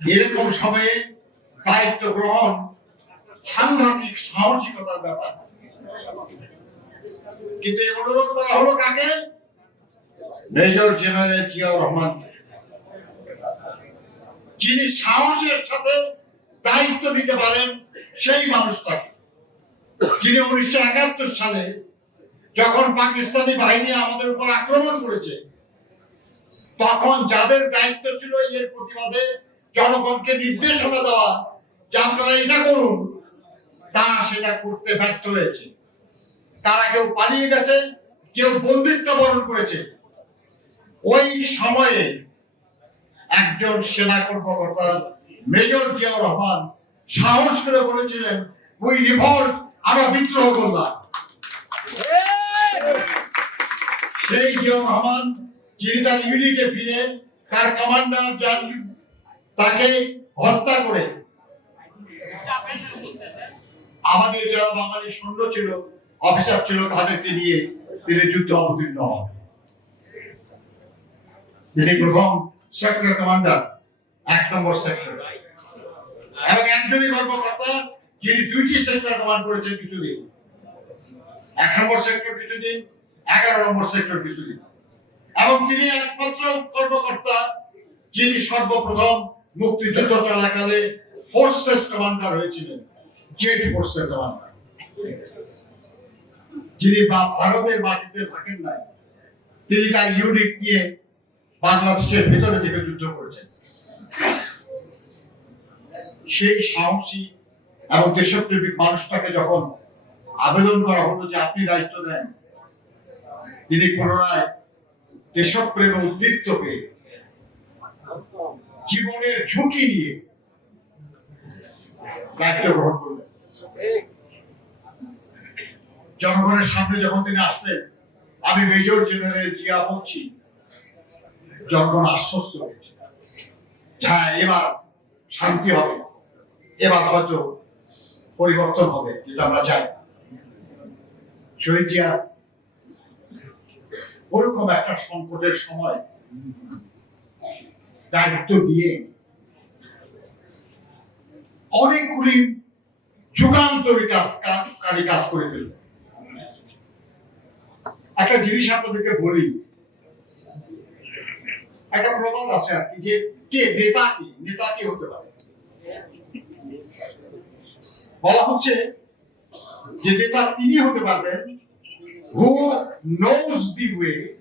এরকম সময়ে দায়িত্ব গ্রহণ সাংঘাতিক সাহসিকতার ব্যাপার। কিন্তু এই অনুরোধ করা হলো কাকে? Major general Ziaur Rahman. যিনি সাহসের সাথে দায়িত্ব নিতে পারেন সেই মানুষটাকে যিনি উনিশশো একাত্তর সালে যখন পাকিস্তানি বাহিনী আমাদের উপর আক্রমণ করেছে, তখন যাদের দায়িত্ব ছিল এর প্রতিবাদে জনগণকে নির্দেশনা দেওয়া যে আপনারা এটা করুন। তারা সেটা করতে ব্যর্থ হয়েছে। তারা কেউ পালিয়ে গেছে, কেউ বন্দিত্ব বরণ করেছে। ওই সময়ে একজন সেনা কর্মকর্তা মেজর জিয়াউর রহমান সাহস করে বলেছিলেন ওই রিভল্ট আমরা বিদ্রোহ করলাম। সেই জিয়াউর রহমান, যিনি তার ইউনিটে ফিরে, তার কমান্ডার যান তাকে হত্যা করে। আমাদের যারা বাঙালি সৈন্য ছিল, অফিসার ছিল, তাদেরকে নিয়ে তিনি যুদ্ধ অবতীর্ণ হন। তিনি প্রথম সেক্টর কমান্ডার, এক নম্বর সেক্টর। এবং একজনই কর্মকর্তা, যিনি দুইটি সেক্টর কমান্ড করেছেন কিছুদিন। এক নম্বর সেক্টর কিছুদিন, এগারো নম্বর সেক্টর কিছুদিন। এবং তিনি একমাত্র কর্মকর্তা, যিনি সর্বপ্রথম মুক্তিযুদ্ধ চলাকালে ফোর্সেস কমান্ডার হয়েছিলেন, জেট ফোর্সের কমান্ডার যিনি ভারতের মাটিতে থাকেন নাই, তিনি তার ইউনিট নিয়ে বাংলাদেশের ভেতরে থেকে যুদ্ধ করেছেন। সেই সাহসী এবং দেশপ্রেমিক মানুষটাকে যখন আবেদন করা হলো যে আপনি দায়িত্ব নেন তিনি পুনরায় দেশপ্রেমে উদ্দীপ্ত হয়ে জীবনের ঝুঁকি নিয়ে দায়িত্ব গ্রহণ করলেন। জনগণের সামনে যখন তিনি আসলেন, আমি মেজর জেনারেল জিয়া বলছি জনগণ আশ্বস্ত হয়েছে। হ্যাঁ এবার শান্তি হবে। এবার হয়তো পরিবর্তন হবে, যেটা আমরা চাই। শহীদ জিয়া, ওরকম একটা সংকটের সময় দায়িত্ব দিয়ে অনেকগুলি যুগান্তরী কাজ কাজ- করে ফেলল। একটা জিনিস আপনাদেরকে বলি। একটা প্রবাদ আছে আর কি যে কে? নেতা কি? নেতা কে হতে পারে? বলা হচ্ছে যে নেতা তিনি হতে পারবেন who knows the way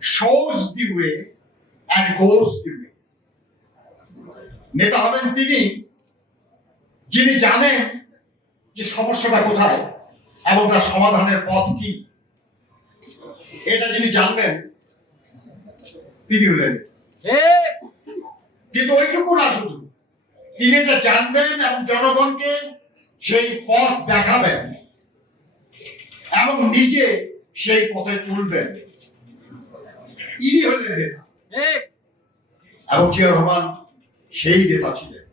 shows the way and the নেতা হবেন তিনি যিনি জানেন যে সমস্যাটা কোথায় এবং তার সমাধানের পথ কি। এটা যিনি জানবেন তিনি হলেন। কিন্তু ওইটুকু না শুধু তিনি এটা জানবেন এবং জনগণকে সেই পথ দেখাবেন এবং নিজে সেই পথে চলবেন। ইনি হলেন নেতা। এবং জিয়া রহমান সেই নেতা ছিলেন।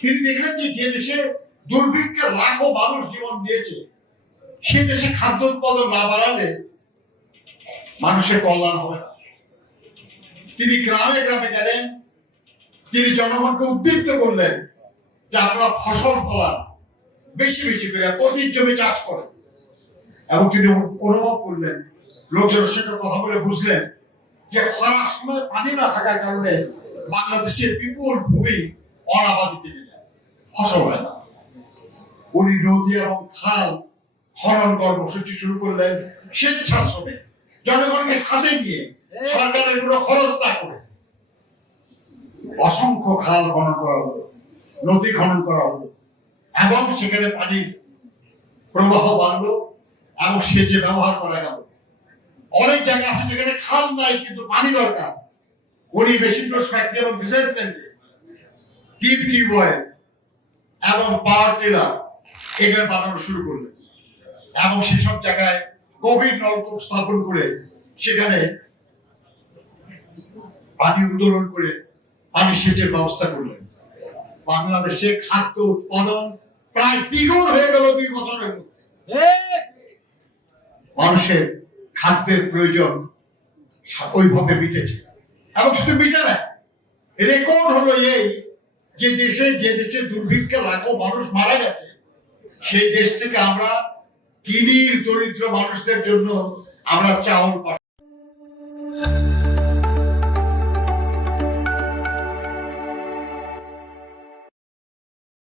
তিনি দেখলেন যে যে দেশে দুর্ভিক্ষে লাখো মানুষ জীবন দিয়েছে, সে দেশে খাদ্য উৎপাদন না বাড়ালে মানুষের কল্যাণ হবে না। তিনি গ্রামে গ্রামে গেলেন, তিনি জনগণকে উদ্দীপ্ত করলেন যে আপনারা ফসল ফলান, বেশি বেশি করে প্রতি জমি চাষ করেন। এবং তিনি অনুভব করলেন লোকজনের সঙ্গে কথা বলে বুঝলেন যে খরার সময় পানি না থাকার কারণে বাংলাদেশের বিপুল ভূমি অনাবাদি থেকে যায়, ফসল হয় না। উনি নদী এবং খাল খনন কর্মসূচি শুরু করলেন স্বেচ্ছাশ্রমে। জনগণকে সাথে নিয়ে সরকারের কোনো খরচ না করে অসংখ্য খাল খনন করা হলো, নদী খনন করা হলো এবং সেখানে পানির প্রবাহ বাড়লো এবং সেচে ব্যবহার করা গেল। অনেক জায়গা আছে যেখানে খাল নাই কিন্তু পানি দরকার। উনি বেশিরভাগ ফ্যাক্টরি এবং প্ল্যান্টে টিউবওয়েল এবং পাওয়ার টিলার এগুলো বানানো শুরু করলেন। এবং সেসব জায়গায় গভীর নলকূপ স্থাপন করে সেখানে পানি উত্তোলন করে পানি সেচের ব্যবস্থা করলেন। বাংলাদেশে খাদ্য উৎপাদন প্রায় দ্বিগুণ হয়ে গেল দুই বছরের মধ্যে। মানুষের খাদ্যের প্রয়োজন ওইভাবে মিটেছে। এবং শুধু মিটে না রেকর্ড হলো এই যে দেশে যে দেশে দুর্ভিক্ষে লাখো মানুষ মারা গেছে, সেই দেশ থেকে আমরা কিনির দরিদ্র মানুষদের জন্য আমরা চাউল